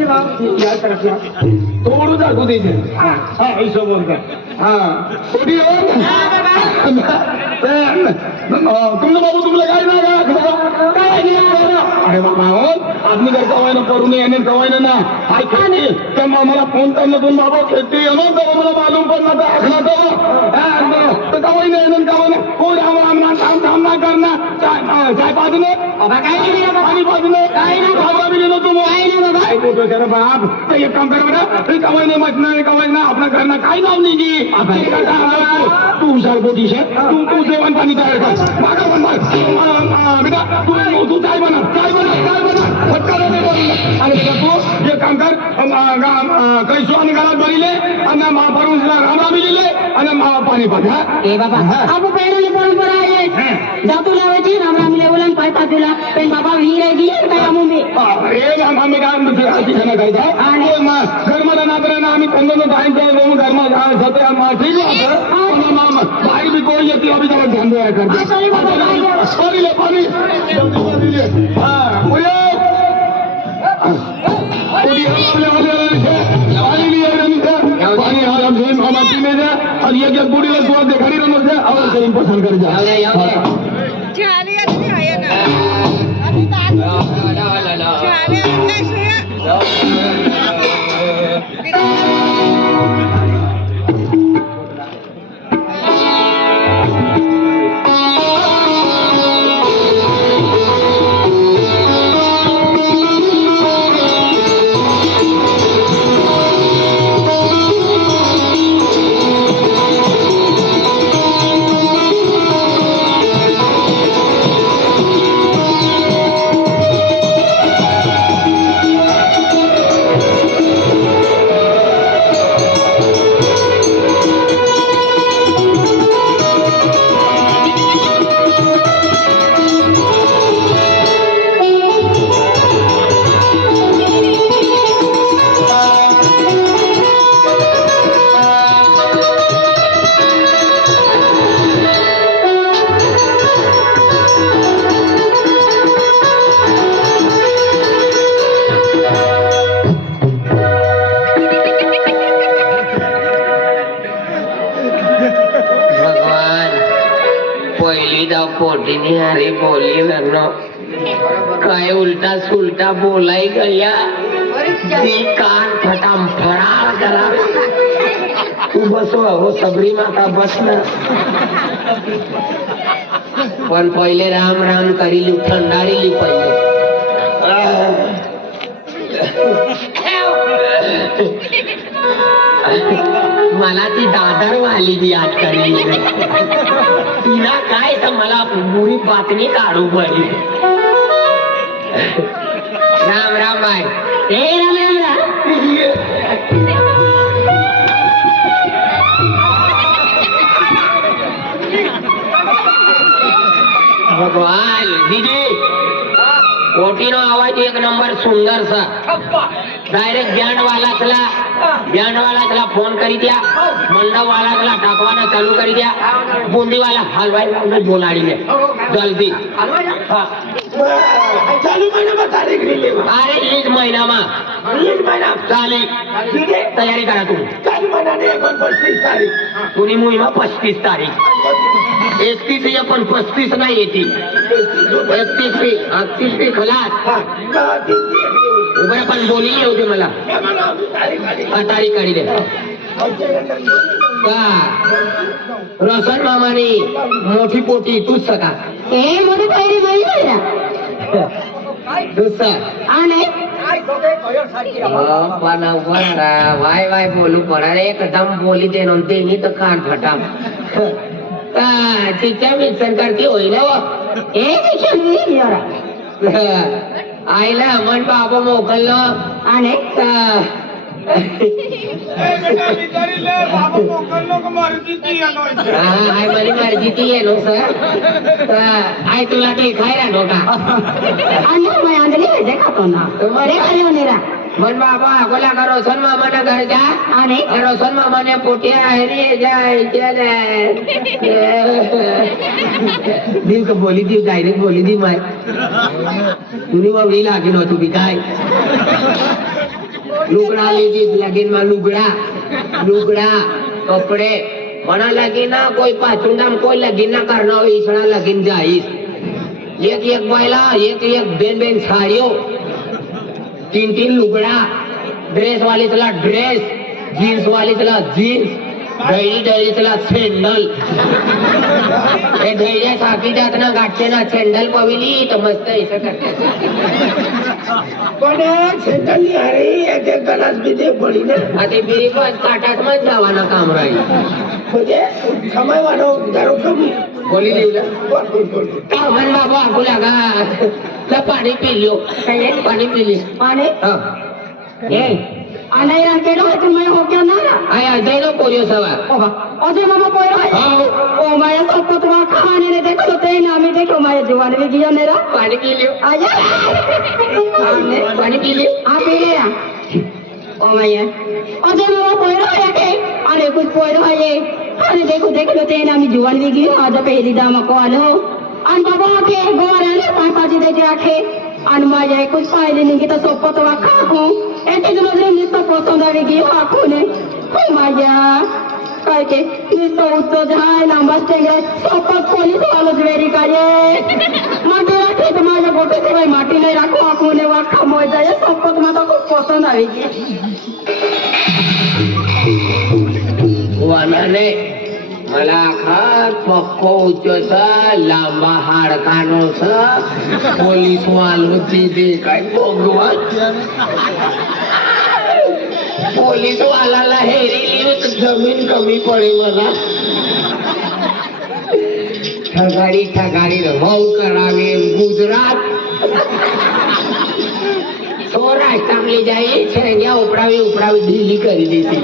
करायचे भाऊ या तरफला थोडं दाखवू द्यायचे हा ऐसं बोलतात हा कोणी तुमचं बाबू तुमला काय ना काय अरे बाबा हो आदमी जर कवायनं करू नये आणि कवायनं ना ऐका नाही तर मग मला फोन करणं दोन बाबा खेळते येणं तर मला मालूम पडणार तर ऐकणार तर तर कवाई नाही येणं कवाई नाही कोण राम राम राम थांब थांब ना करणार काय काय पाजणं बाबा काय नाही बाबा पाणी पाजणं काय नाही. भावरा बी नेलो तू काय नाही बाबा. काय बोलतो त्याला बाप तर एक काम कर बरं ते कवाई नाही मचणार कवाई ना आपल्या घरना काय नाव नाही जी ते काय सांगणार? तू हुशार बोटीश तू तू जेवण पाणी तयार कर मागं पण माग. आ, आ, बेटा तू तू काय बना काय बना काय बना फटका नाही बनवलं. आणि बेटा तू एक काम कर अम, आ, गा- आ, कैसो आणि घरात भरिले आणि मा परमेश्वरला राम राम जातू लावायची. राम राम लेवलन पायता तुला. पण बाबा विहीर आहे गियर काय आमू मी अरे आम्ही काय म्हणतो करायचा घरमाला नात्र ना आम्ही पंधरा जायचं घरमा सत्या ठीक होतं बाहेर बी कोण येते अभि त्याला ध्यान द्यायला हा, द्या? पाणी. हा, पुढे. जा। आणि एक एक बुडीला सुवात दे घरी रमत जा आवड करून पसंत कर जा झाली आली आहे पहिली जाव पोटीनी हरी बोली लग्न काय उलटा सुलटा बोलाई गया. ती कान फटाम फरार करा तू बसो हो सबरी माता बस ना पण पहिले राम राम करीली थंडारीली पहिले. मला ती दादर वाली ती आज करी तिला काय तर मला मुळी बातमी काढू पडली. राम राम बाय ए राम राम राम. भगवान दीदी कोटीनो आवाज एक नंबर सुंदर सा डायरेक्ट बँड वालाकला बँड वालाकला फोन करी द्या. मंडप वालाकला टाकवाना चालू करी द्या. बुंदी वाला हलवाई लावून बोलाडी दे जल्दी. हा. चालू महिना तारीख अरे हीच महिनामा चालेल तयारी करा तुम्ही. चालू महिन्याने एकोणपस्तीस तारीख. कुणी मोहिमा पस्तीस तारीख. एकतीस ये पण पस्तीस नाही येते एकतीस मी मी खलास. उभ्या पण बोली येऊ दे मला. तारीख काढी दे. का? रसन मामानी मोठी पोटी तूच सका. ए मोठी पहिली आणि वाय वाय बोलू पडा रे. एकदम बोली दे नव्हते मी तर कान फटाम. का? तिच्या मिक्सर करते होईल. ए शिक्षण विहीर जरा आईला मन बाबा मोकललो आणि का हा आय माझी मर्जी ती येलो મનમાં બા કરો સન્મા મને ઘર જા અને કરો સન્મા મને પોટિયા હરી જાય ચલે દિલ કે બોલી દી ડાયરેક્ટ બોલી દી માય તુની વા વી લાગી નો તું બીકાય લુગડા લીધી લગીન માં લુગડા લુગડા કપડે મણા લગી ના કોઈ પાછું નામ કોઈ લગી ના કરનો ઈસણા લગીન જાઈશ એક એક બોયલા એક એક બેન બેન સાડીઓ तीन तीन लुगड़ा ड्रेस वाली चला ड्रेस जीन्स वाली चला जीन्स ઢળી ઢળી ચલા સેન્ડલ એ ઢળીએ સાકી જાતના ગાંઠેના સેન્ડલ પવેલી તો મસ્ત એસે કરતા પણ સેન્ડલની હરી એક એક ગ્લાસ બીજે પડી ને આ તે બીરી પર કાટાકમાં જવાના કામ રહી બોલે સમયવાનો જરૂર કમી બોલી લેલા બોલ બોલ બોલ મન બાબા આગુ લાગા ला पाणी पिल्यो. पाणी पिली पाणी? हा. ए आणाई राखेलो है तुम्ही हो क्या ना? आय अजय नो पोरियो सवा ओबा अजय मामा पोयो है हो. ओ माया सबको तुम्हारा खाने ने देखो तो ना मैं देखो माया जुवान भी गिया मेरा. आ पी ले ना ओ माया. अजय मामा पोयो है? के अरे कुछ पोयो है ये अरे देखो देखो तो तेना मी जुवान भी गियो आज पहली दाम को आलो आणि बाबा के आणि माझ्या एकूच पाहिले नाही की तर सोपं तो खाकू एकेच नजरे नुसतं पोचवून आली की हाकू ने हो माझ्या काय के नुसतं उच्च झाय लांबाच टेंगे सोपत पोलीस आलोच वेरी काय माटी राखी तर माझ्या गोटे शिवाय माटी नाही राखू हाकू ने કલાકાર પક્કો ઉચ્ચો છે લાંબા હાડકાનો છે પોલીસ વાળું દીધી કઈ ભોગવત પોલીસ વાળાલા હેરી જમીન કમી પડી મને ઠગાડી ઠગાડી હવ કરાવી ગુજરાત તો રાજસ્થાન લઈ જાય છે ઉપડાવી ઉપડાવી ઢીલી કરી દીધી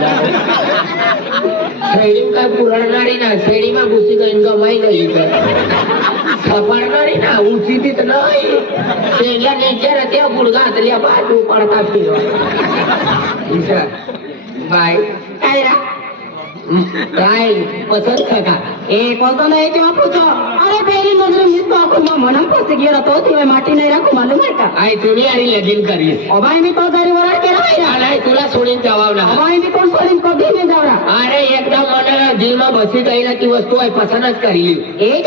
કઈ પુરણનારી ના શેરડીમાં ઘૂસી ગઈ ગમાઈ ગઈ છે. સફરનારી ના ઊંચી થી તો નહીં શેરડિયા નીચે રત્યા ગુડગા તલિયા બાજુ પડતા ફેરવા બાય काय રાઈટ પસંદ થકા માં માટી નહીં રાખું માલુમ હે આઈ દુનિયાની લગીન કરી અબાઈ મી તો ગરી વરાડ કે એકદમ મને દિલમાં બસી ગયેલા કી વસ્તુ આઈ પસંદ જ કરી લ્યું. એ જ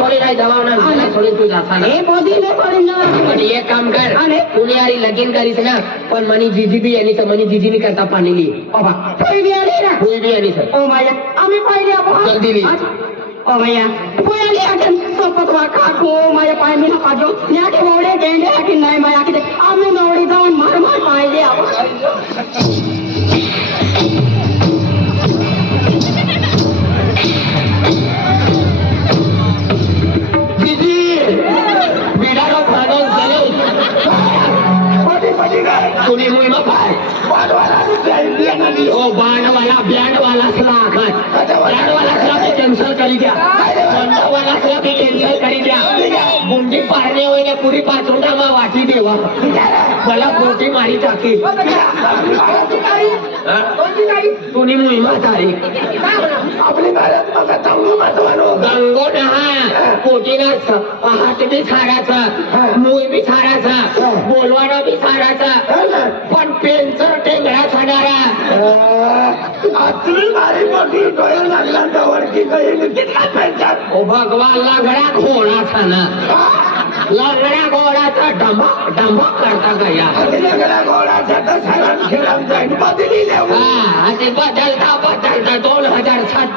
થોડી કઈ દવાઓના થોડી તું દાખલા એ મોદી ને થોડી ના એક કામ કર તું યારી લગીન કરીશ ને પણ મની જીજી બી એની તો મની જીજી ની કરતા પાણી લી ઓબા કોઈ બી એની ના કોઈ બી એની સર ઓ માયા અમે પાણી આપો જલ્દી લી ઓ માયા કોઈ આલી આટન સોપત વા કાકો માયા પાણી ના પાજો ન્યા કે મોડે ગેંડે આકી નય માયા કે આમે નોડી જાવ માર માર પાણી આપો कुणी मुलगा पाय ओ बाणवाला बँडवाला लाख बँडवाला लाख कॅन्सल करी द्या. बंडवाला लाख कॅन्सल करी द्या. बुंडी पारणे होईने पुरी पाचोंडा मा वाटी देवा. मला बोटी मारी टाकी. दोन्ही मोहीम म्हातारी आपली भारत माता चांगली महत्वानो गंगोट हा. कोटीनाच हात बी साराचा मुई बी साराचा बोलवाना बी साराचा पण पेंचर टेंगळा साडारा आतली मारी मोठी डोळे लागला जवळ की काही कितला पेंचर? ओ भगवान लागडा लंगड्या गोडाचा डमक डमक करता का या? लंगड्या गोडाचा बदलता बदलता दोन हजार सात